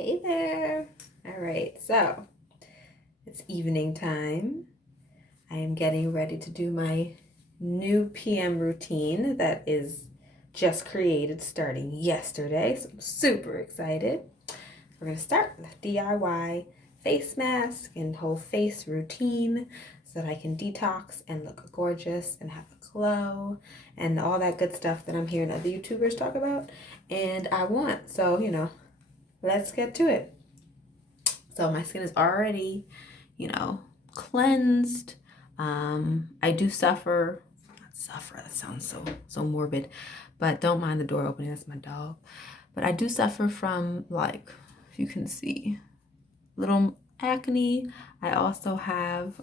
Hey there. All right, so it's evening time. I am getting ready to do my new PM routine that is just created starting yesterday. So I'm super excited. We're going to start with DIY face mask and whole face routine so that I can detox and look gorgeous and have a glow and all that good stuff that I'm hearing other YouTubers talk about. And I want. So, let's get to it. So my skin is already, cleansed. I do suffer. Not suffer. That sounds so morbid, but don't mind the door opening. That's my dog. But I do suffer from, like, if you can see, little acne. I also have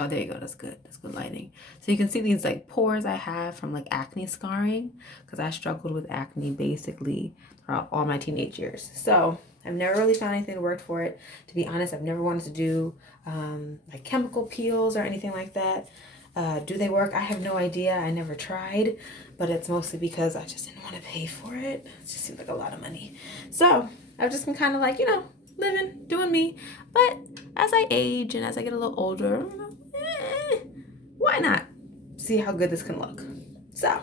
oh, there you go. That's good. That's good lighting. So you can see these like pores I have from like acne scarring because I struggled with acne basically throughout all my teenage years. So I've never really found anything that worked for it. To be honest, I've never wanted to do like chemical peels or anything like that. Do they work? I have no idea. I never tried, but it's mostly because I just didn't want to pay for it. It just seems like a lot of money. So I've just been kind of like, living, doing me. But as I age and as I get a little older, why not see how good this can look? So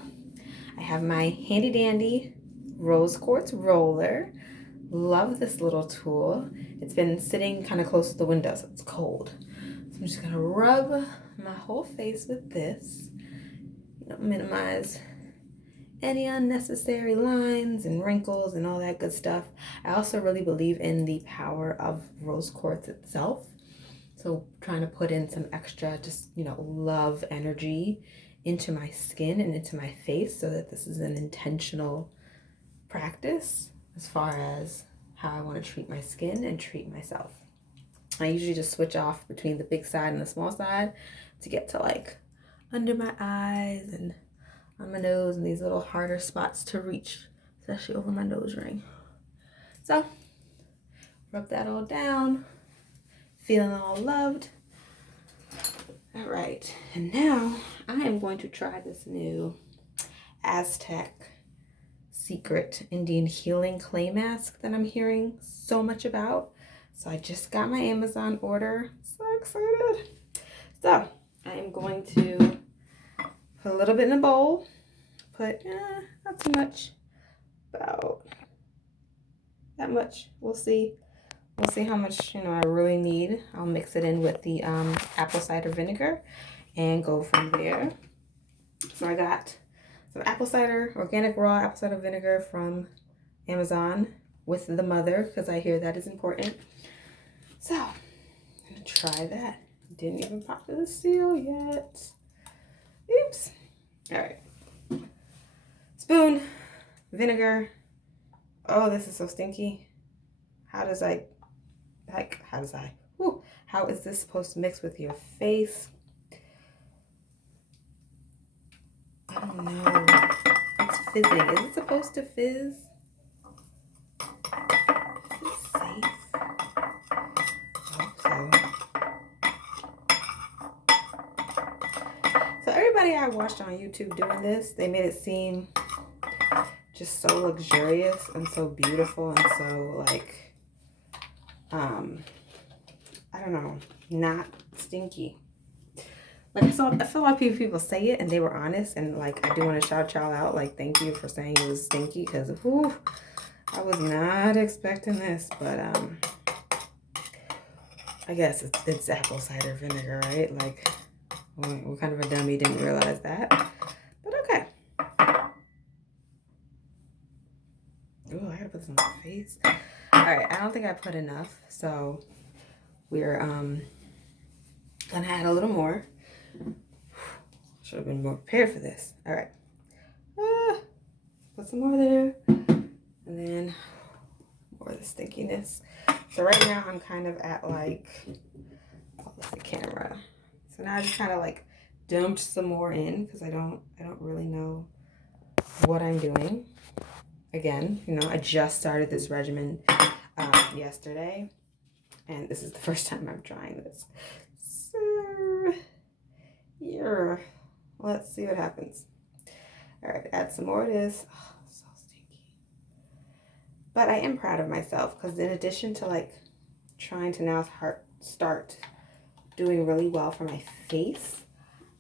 I have my handy dandy rose quartz roller. Love this little tool. It's been sitting kind of close to the window, so it's cold. So I'm just gonna rub my whole face with this. Minimize any unnecessary lines and wrinkles and all that good stuff. I also really believe in the power of rose quartz itself. So trying to put in some extra, just, love energy into my skin and into my face so that this is an intentional practice as far as how I want to treat my skin and treat myself. I usually just switch off between the big side and the small side to get to like under my eyes and on my nose and these little harder spots to reach, especially over my nose ring. So rub that all down, feeling all loved. All right, and now I am going to try this new Aztec secret Indian healing clay mask that I'm hearing so much about. So I just got my Amazon order. So excited. So I am going to put a little bit in a bowl. Put not too much, about that much. We'll see how much I really need. I'll mix it in with the apple cider vinegar and go from there. So I got some organic raw apple cider vinegar from Amazon with the mother because I hear that is important. So I'm gonna try that. Didn't even pop the seal yet. Oops. All right. Spoon, vinegar. Oh, this is so stinky. How is this supposed to mix with your face? I don't know. It's fizzing. Is it supposed to fizz? Is it safe? I hope so. So everybody I watched on YouTube doing this, they made it seem just so luxurious and so beautiful and so like, I don't know, not stinky. Like I feel a lot of people say it and they were honest, and like I do want to shout y'all out, like thank you for saying it was stinky because I was not expecting this, but I guess it's apple cider vinegar, right? Like what kind of a dummy didn't realize that? But okay. Ooh, I gotta put this on my face. All right, I don't think I put enough, so we're gonna add a little more. Should have been more prepared for this. All right. Put some more there. And then more of the stinkiness. So right now I'm kind of at like, oh, that's the camera. So now I just kind of like dumped some more in because I don't really know what I'm doing. Again, I just started this regimen yesterday, and this is the first time I'm trying this. So yeah, let's see what happens. All right, add some more of this. Oh, so stinky. But I am proud of myself because in addition to like trying to now start doing really well for my face,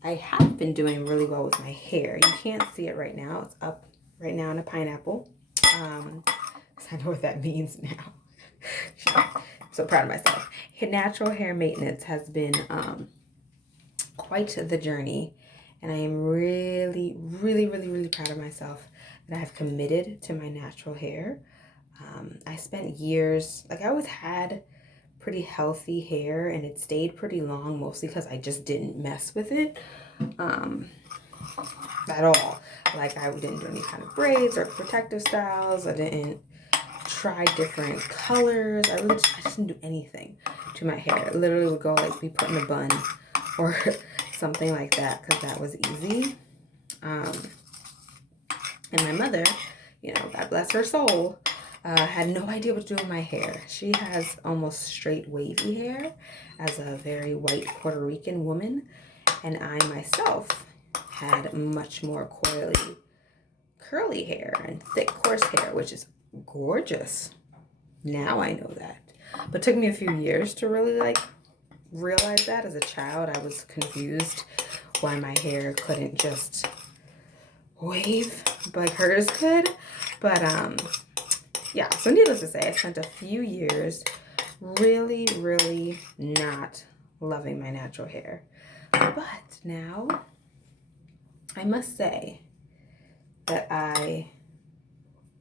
I have been doing really well with my hair. You can't see it right now. It's up right now in a pineapple. I know what that means now. I'm so proud of myself. Natural hair maintenance has been quite the journey, and I am really, really, really, really proud of myself that I have committed to my natural hair. I spent years, like I always had pretty healthy hair and it stayed pretty long, mostly because I just didn't mess with it at all. Like I didn't do any kind of braids or protective styles. I didn't try different colors. I just didn't do anything to my hair. It literally would go like be put in a bun or something like that because that was easy. And my mother, you know, God bless her soul, had no idea what to do with my hair. She has almost straight wavy hair as a very white Puerto Rican woman. And I myself had much more coily, curly hair and thick, coarse hair, which is gorgeous. Now I know that. But it took me a few years to really like realize that. As a child, I was confused why my hair couldn't just wave like hers could. But yeah, so needless to say, I spent a few years really, really not loving my natural hair. But now I must say that I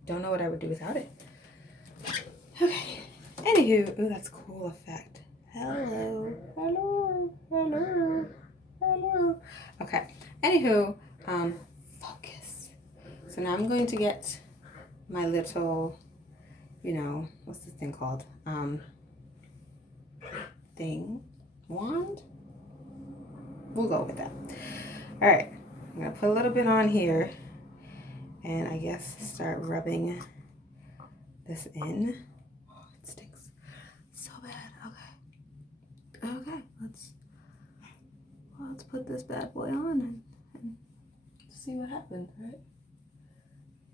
don't know what I would do without it. Okay. Anywho, ooh, that's a cool effect. Hello, hello, hello, hello. Okay. Anywho, focus. So now I'm going to get my little, you know, what's this thing called? Wand? We'll go with that. All right. I'm gonna put a little bit on here and I guess start rubbing this in. Oh, it stinks so bad. Okay. Okay, let's put this bad boy on and see what happens, right?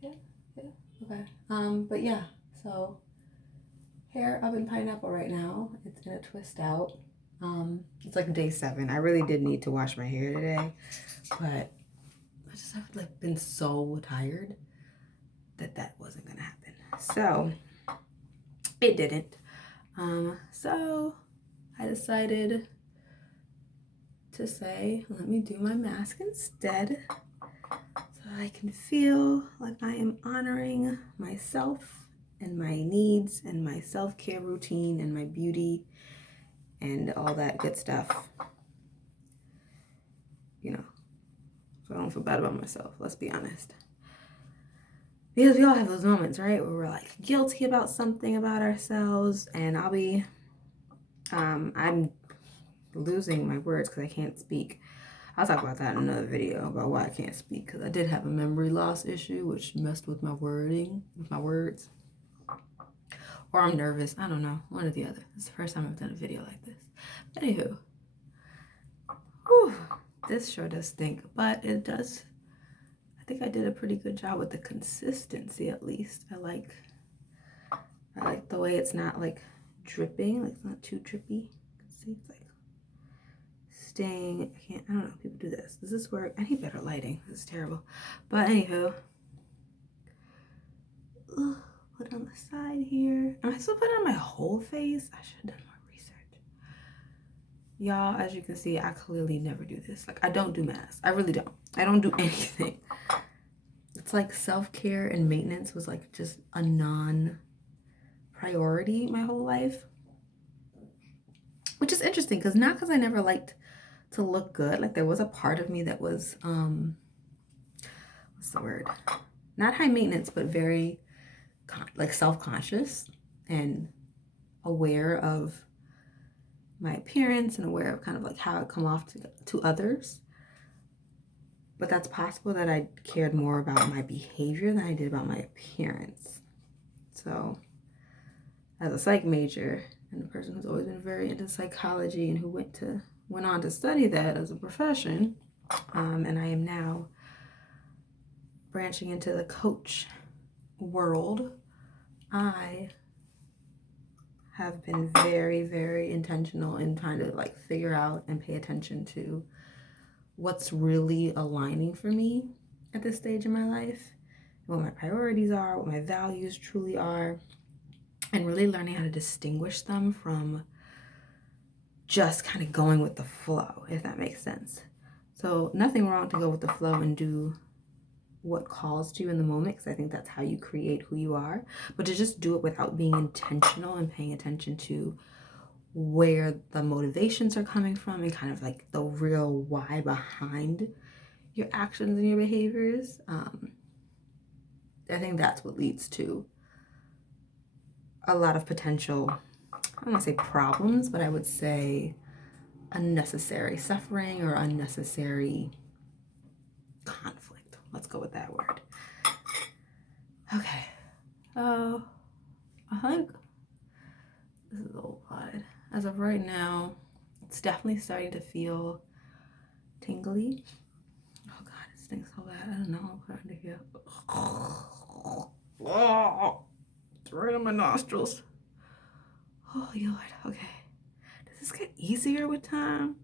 Yeah. Okay. But yeah, so hair oven pineapple right now. It's gonna twist out. It's like day 7. I really did need to wash my hair today, but I just have like been so tired that wasn't gonna happen. So it didn't. So I decided to say, let me do my mask instead so I can feel like I am honoring myself and my needs and my self-care routine and my beauty and all that good stuff. You know, so I don't feel bad about myself, let's be honest. Because we all have those moments, right, where we're like guilty about something about ourselves, and I'm losing my words because I can't speak. I'll talk about that in another video about why I can't speak, because I did have a memory loss issue which messed with my wording, with my words. Or I'm nervous, I don't know, one or the other. It's the first time I've done a video like this. But anywho, whew, this sure does stink, but it does. I think I did a pretty good job with the consistency, at least. I like the way it's not like dripping, like it's not too drippy. See, it's like staying. I don't know, people do this. Does this work? I need better lighting. This is terrible. But anywho, put it on the side here. Am I still putting it on my whole face? I should have done more research. Y'all, as you can see, I clearly never do this. Like, I don't do masks. I really don't. I don't do anything. It's like self-care and maintenance was like just a non-priority my whole life. Which is interesting, because not because I never liked to look good. Like, there was a part of me that was, what's the word? Not high maintenance, but very like self-conscious and aware of my appearance and aware of kind of like how it come off to others. But that's possible that I cared more about my behavior than I did about my appearance. So as a psych major and a person who's always been very into psychology and who went on to study that as a profession, and I am now branching into the coach world, I have been very, very intentional in trying to like figure out and pay attention to what's really aligning for me at this stage in my life, what my priorities are, what my values truly are, and really learning how to distinguish them from just kind of going with the flow, if that makes sense. So nothing wrong to go with the flow and do what calls to you in the moment, because I think that's how you create who you are, but to just do it without being intentional and paying attention to where the motivations are coming from and kind of like the real why behind your actions and your behaviors. I think that's what leads to a lot of potential, I don't want to say problems, but I would say unnecessary suffering or unnecessary conflict. Let's go with that word. Okay. I think this is a lot. As of right now, it's definitely starting to feel tingly. Oh God, it stinks so bad. I don't know. I'll put it under here. Oh, it's right in my nostrils. Oh Lord. Okay. Does this get easier with time?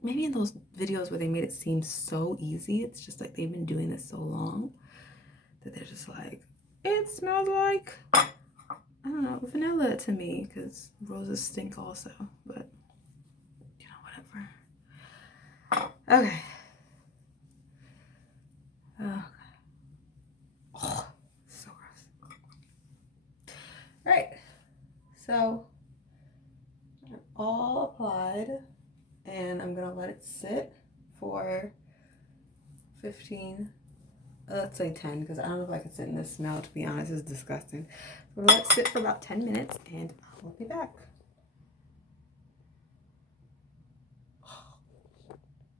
Maybe in those videos where they made it seem so easy, it's just like they've been doing this so long that they're just like, it smells like, I don't know, vanilla to me, because roses stink also, but you know, whatever. Okay. Oh, so gross. All right. So I'm all applied, and I'm gonna let it sit for 15. Let's say 10, because I don't know if I can sit in this smell, to be honest. It's disgusting. So let it sit for about 10 minutes, and I'll be back.